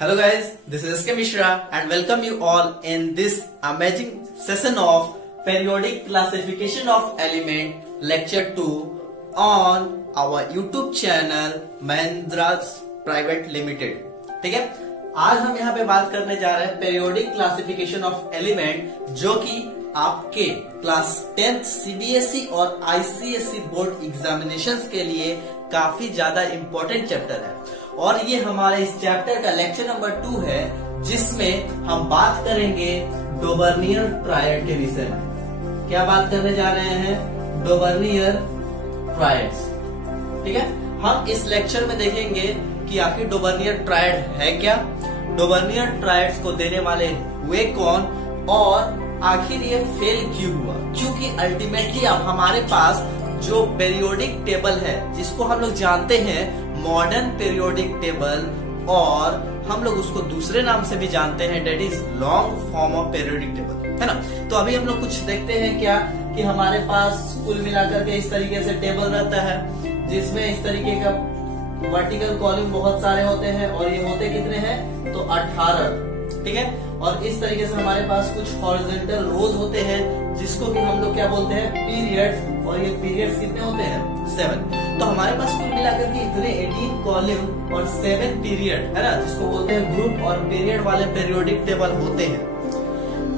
Hello guys, this is SK Mishra and welcome you all in this amazing session of Periodic Classification of Element Lecture 2 on our YouTube channel Mahindra's Private Limited। ठीक है, आज हम यहाँ पे बात करने जा रहे हैं Periodic Classification of Element, जो कि आपके क्लास 10th CBSE और ICSE बोर्ड एग्जामिनेशंस के लिए काफी ज्यादा इम्पोर्टेंट चैप्टर है और ये हमारे इस चैप्टर का लेक्चर नंबर 2 है, जिसमें हम बात करेंगे डोबर्नियर ट्रायड के विषय में। क्या बात करने जा रहे हैं? डोबर्नियर ट्रायड्स। ठीक है, हम इस लेक्चर में देखेंगे कि आखिर डोबर्नियर ट्रायड है क्या, डोबर्नियर ट्रायड्स को देने वाले हुए कौन और आखिर ये फेल क्यों हुआ। क्योंकि अल्टीमेटली अब हमारे पास जो पेरियोडिक टेबल है, जिसको हम लोग जानते हैं मॉडर्न पेरियोडिक टेबल, और हम लोग उसको दूसरे नाम से भी जानते हैं, that is long form of periodic table, है ना। तो अभी हम लोग कुछ देखते हैं क्या कि हमारे पास कुल मिलाकर के इस तरीके से टेबल रहता है, जिसमें इस तरीके का वर्टिकल कॉलम बहुत सारे होते हैं और ये होते कितने हैं तो 18। ठीक है, और इस तरीके से हमारे पास कुछ हॉरिजॉन्टल रोज होते हैं, जिसको कि हम लोग क्या बोलते हैं पीरियड्स, और ये पीरियड्स कितने होते हैं 7। तो हमारे पास कुल मिलाकर के इतने 18 कॉलम और 7 पीरियड, है ना, जिसको बोलते हैं ग्रुप और पीरियड वाले पेरियोडिक टेबल होते हैं।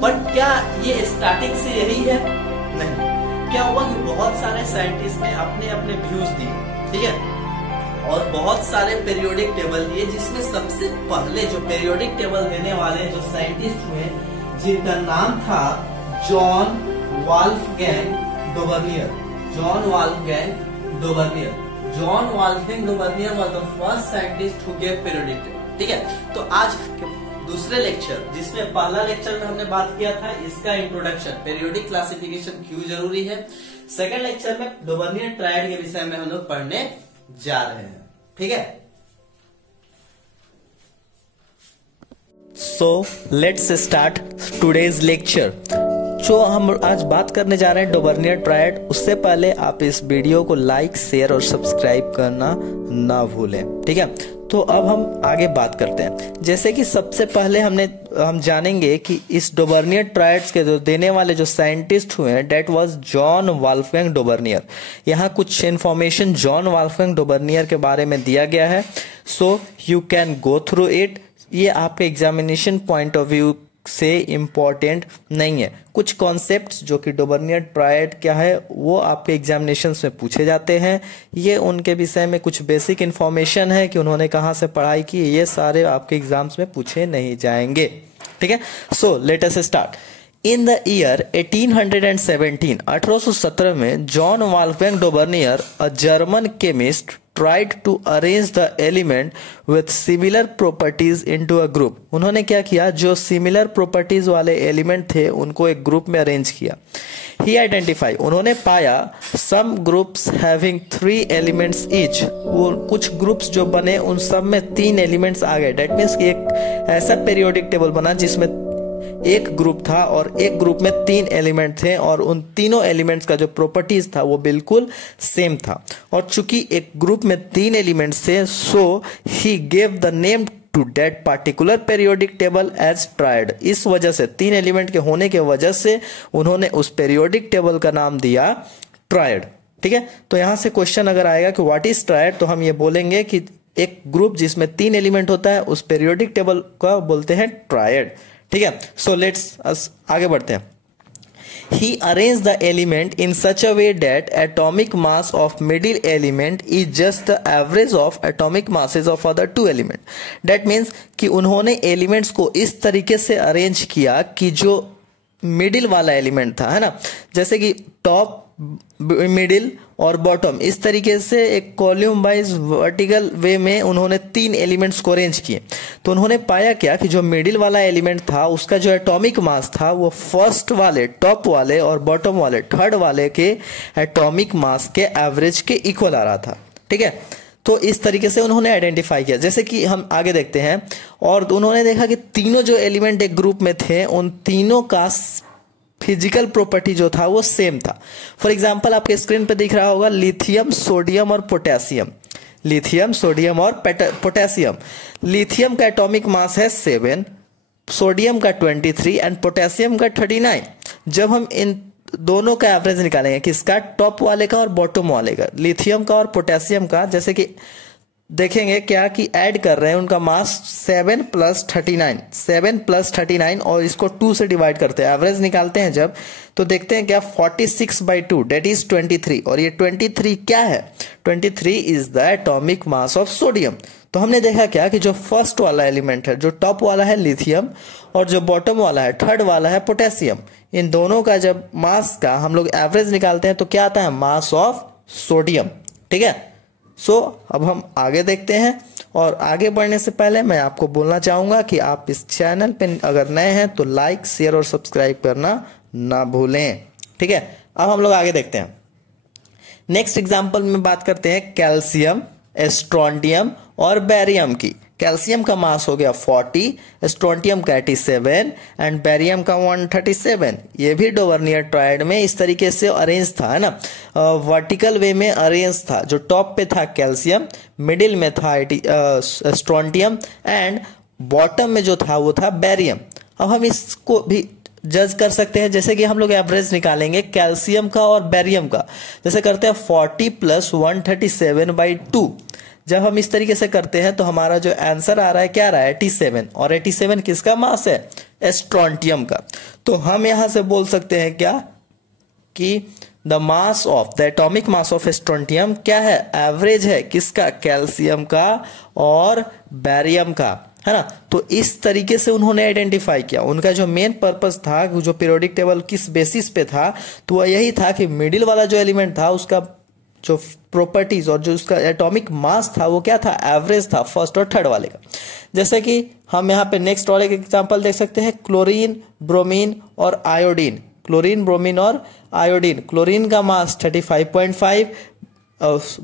बट क्या ये स्टार्टिंग से यही है? नहीं। क्या हुआ कि बहुत सारे साइंटिस्ट ने अपने अपने व्यूज दिए, ठीक है, और बहुत सारे पेरियोडिक टेबल दिए, जिसमें सबसे पहले जो पेरियोडिक टेबल देने वाले जो साइंटिस्ट हुए, जिनका नाम था John Wolfgang Dobereiner. John Wolfgang Dobereiner. John Wolfgang Dobereiner was the first scientist who gave periodic table. ठीक है, तो आज दूसरे लेक्चर, जिसमें पहला लेक्चर में हमने बात किया था इसका इंट्रोडक्शन, पेरियोडिक क्लासिफिकेशन क्यों जरूरी है, सेकंड लेक्चर में डोबर्नियर ट्रायड के विषय में हम लोग पढ़ने जा रहे हैं। ठीक है, so let's start today's lecture. जो हम आज बात करने जा रहे हैं डोबर्नियर ट्रायड, उससे पहले आप इस वीडियो को लाइक, शेयर और सब्सक्राइब करना ना भूलें। ठीक है, तो अब हम आगे बात करते हैं। जैसे कि सबसे पहले हम जानेंगे कि इस डोबर्नियर ट्रायड्स के जो देने वाले जो साइंटिस्ट हुए हैं, डेट वाज जॉन वॉल्फगैंग डोबर्नियर। यहाँ कुछ इंफॉर्मेशन जॉन वॉल्फगैंग डोबर्नियर के बारे में दिया गया है, so you can go through it. ये आपके एग्जामिनेशन पॉइंट ऑफ व्यू से इम्पोर्टेंट नहीं है। कुछ कॉन्सेप्ट्स जो कि डोबर्नियर ट्रायड क्या है वो आपके एग्जामिनेशंस में पूछे जाते हैं। ये उनके विषय में कुछ बेसिक इन्फॉर्मेशन है कि उन्होंने कहाँ से पढ़ाई की, ये सारे आपके एग्जाम्स में पूछे नहीं जाएंगे। ठीक है, so let us start. In the year 1817 में John Wolfgang Dobereiner, a German chemist, tried to arrange the element with similar properties into a group। उन्होंने क्या किया, जो सिमिलर प्रॉपर्टीज वाले एलिमेंट थे उनको एक ग्रुप में अरेंज किया। He identified, उन्होंने पाया some groups having 3 elements each। वो कुछ ग्रुप्स जो बने उन सब में 3 एलिमेंट्स आ गए। डेट मीन्स एक ऐसा पेरियोडिक टेबल बना जिसमें एक ग्रुप था और एक ग्रुप में 3 एलिमेंट थे और उन तीनों एलिमेंट्स का जो प्रॉपर्टीज था वो बिल्कुल सेम था। और चूंकि एक ग्रुप में 3 एलिमेंट्स थे, so he gave the name to that particular periodic table as triad. इस वजह से 3 एलिमेंट के होने के वजह से उन्होंने उस पेरियोडिक टेबल का नाम दिया ट्रायड। ठीक है, तो यहां से क्वेश्चन अगर आएगा कि व्हाट इज ट्रायड, तो हम ये बोलेंगे कि एक ग्रुप जिसमें 3 एलिमेंट होता है उस पेरियोडिक टेबल का बोलते हैं ट्रायड। ठीक है, सो लेट्स आगे बढ़ते हैं। He arranged the element in such a way that atomic mass of middle element is just the average of atomic masses of other 2 element। That means कि उन्होंने एलिमेंट्स को इस तरीके से अरेंज किया कि जो मिडिल वाला एलिमेंट था, है ना, जैसे कि टॉप, मिडिल और बॉटम, इस तरीके से एक कॉलम वाइज वर्टिकल वे में उन्होंने 3 एलिमेंट्स को अरेंज किए। तो उन्होंने पाया क्या कि जो मिडिल वाला एलिमेंट था उसका जो एटॉमिक मास था वो फर्स्ट वाले, टॉप वाले और बॉटम वाले, थर्ड वाले के एटॉमिक मास के एवरेज के इक्वल आ रहा था। ठीक है, तो इस तरीके से उन्होंने आइडेंटिफाई किया। जैसे कि हम आगे देखते हैं, और उन्होंने देखा कि तीनों जो एलिमेंट एक ग्रुप में थे उन तीनों का फिजिकल प्रॉपर्टी जो था वो सेम था। फॉर एग्जांपल आपके स्क्रीन पे दिख रहा होगा लिथियम, सोडियम और पोटेशियम। लिथियम, सोडियम और पोटेशियम। लिथियम का एटॉमिक मास है 7, सोडियम का 23 एंड पोटेशियम का 39। जब हम इन दोनों का एवरेज निकालेंगे, किसका, टॉप वाले का और बॉटम वाले का, लिथियम का और पोटेशियम का, जैसे कि देखेंगे क्या कि ऐड कर रहे हैं उनका मास 7 + 39, 7 + 39 और इसको 2 से डिवाइड करते हैं, एवरेज निकालते हैं जब, तो देखते हैं क्या 46/2 डेट इज 23। और ये 23 क्या है, 23 is the atomic mass of sodium. तो हमने देखा क्या कि जो फर्स्ट वाला एलिमेंट है, जो टॉप वाला है लिथियम और जो बॉटम वाला है, थर्ड वाला है पोटेशियम, इन दोनों का जब मास का हम लोग एवरेज निकालते हैं तो क्या आता है, मास ऑफ सोडियम। ठीक है, सो अब हम आगे देखते हैं। और आगे बढ़ने से पहले मैं आपको बोलना चाहूंगा कि आप इस चैनल पे अगर नए हैं तो लाइक, शेयर और सब्सक्राइब करना ना भूलें। ठीक है, अब हम लोग आगे देखते हैं। नेक्स्ट एग्जांपल में बात करते हैं कैल्शियम, स्ट्रोंटियम और बेरियम की। कैल्शियम का मास हो गया 40, स्ट्रोंटियम का 87 एंड बेरियम का 137। ये भी डोवर्नियर ट्रायड में इस तरीके से अरेंज था, है ना, वर्टिकल वे में अरेंज था। जो टॉप पे था कैल्शियम, मिडिल में था स्ट्रोंटियम एंड बॉटम में जो था वो था बेरियम। अब हम इसको भी जज कर सकते हैं, जैसे कि हम लोग एवरेज निकालेंगे कैल्शियम का और बेरियम का, जैसे करते हैं 40 + 137/2। जब हम इस तरीके से करते हैं तो हमारा जो आंसर आ रहा है क्या आ रहा है, 87। और 87 किसका मास है, स्ट्रोंटियम का। तो हम यहां से बोल सकते हैं क्या कि the mass of the atomic mass of strontium क्या है, एवरेज है, किसका, कैल्शियम का और बेरियम का, है ना। तो इस तरीके से उन्होंने आइडेंटिफाई किया। उनका जो मेन पर्पस था, जो पीरियोडिक टेबल किस बेसिस पे था, तो वह यही था कि मिडिल वाला जो एलिमेंट था उसका जो प्रॉपर्टीज और जो उसका एटॉमिक मास था वो क्या था, एवरेज था फर्स्ट और थर्ड वाले का। जैसे कि हम यहाँ पे नेक्स्ट वाले का एग्जांपल देख सकते हैं, क्लोरीन, ब्रोमीन और आयोडीन। क्लोरीन, ब्रोमीन और आयोडीन। क्लोरीन का मास 35.5,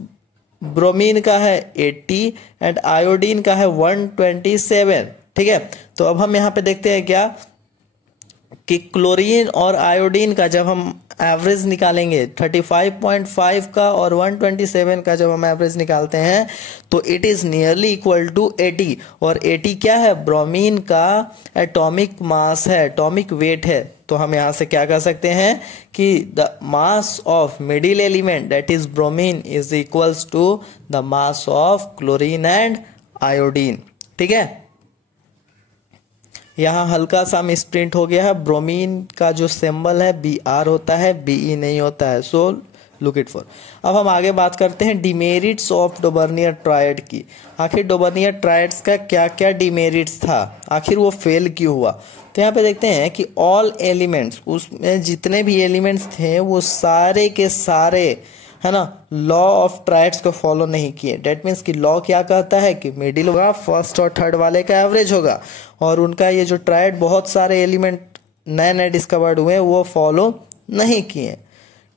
ब्रोमीन का है 80 एंड आयोडीन का है 127। ठीक है, तो अब हम यहाँ पे देखते हैं क्या कि क्लोरीन और आयोडीन का जब हम एवरेज निकालेंगे, 35.5 का और 127 का जब हम एवरेज निकालते हैं तो it is nearly equal to 80। और 80 क्या है, ब्रोमीन का एटॉमिक मास है, एटॉमिक वेट है। तो हम यहां से क्या कर सकते हैं कि the mass of middle element that is bromine is equals to the mass of chlorine and iodine. ठीक है, यहाँ हल्का सा मिसप्रिंट हो गया है, ब्रोमीन का जो सिंबल है Br होता है, Be नहीं होता है, सो लुक इट फॉर। अब हम आगे बात करते हैं डिमेरिट्स ऑफ डोवर्नियर ट्रायड की। आखिर डोवर्नियर ट्रायड्स का क्या क्या डिमेरिट्स था, आखिर वो फेल क्यों हुआ। तो यहाँ पे देखते हैं कि ऑल एलिमेंट्स, उसमें जितने भी एलिमेंट्स थे वो सारे के सारे, है ना, लॉ ऑफ ट्रायड्स को फॉलो नहीं किए। डेट मीन्स कि लॉ क्या कहता है कि मिडिल होगा, फर्स्ट और थर्ड वाले का एवरेज होगा। और उनका ये जो ट्रायड बहुत सारे एलिमेंट नए नए डिस्कवर्ड हुए वो फॉलो नहीं किए।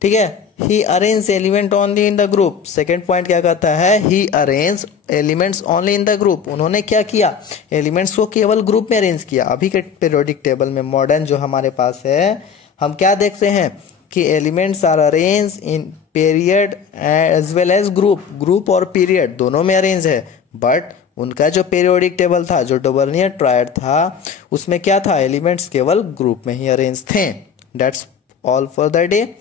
ठीक है, he arrange element only in the group. Second point क्या कहता है, he arrange elements only in the group. उन्होंने क्या किया, एलिमेंट्स को केवल ग्रुप में अरेंज किया। अभी के पीरियोडिक टेबल में मॉडर्न जो हमारे पास है, हम क्या देखते हैं कि elements are arrange in period as well as group. Group और पीरियड दोनों में अरेंज है, बट उनका जो पीरियोडिक टेबल था, जो डोवर्नियर ट्रायड था, उसमें क्या था, एलिमेंट्स केवल ग्रुप में ही अरेंज थे। That's all for the day.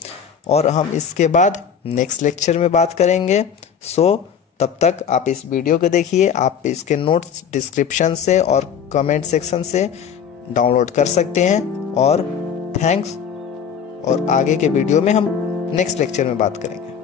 और हम इसके बाद नेक्स्ट लेक्चर में बात करेंगे। सो तब तक आप इस वीडियो को देखिए, आप इसके नोट्स डिस्क्रिप्शन से और कमेंट सेक्शन से डाउनलोड कर सकते हैं। और थैंक्स। और आगे के वीडियो में हम नेक्स्ट लेक्चर में बात करेंगे।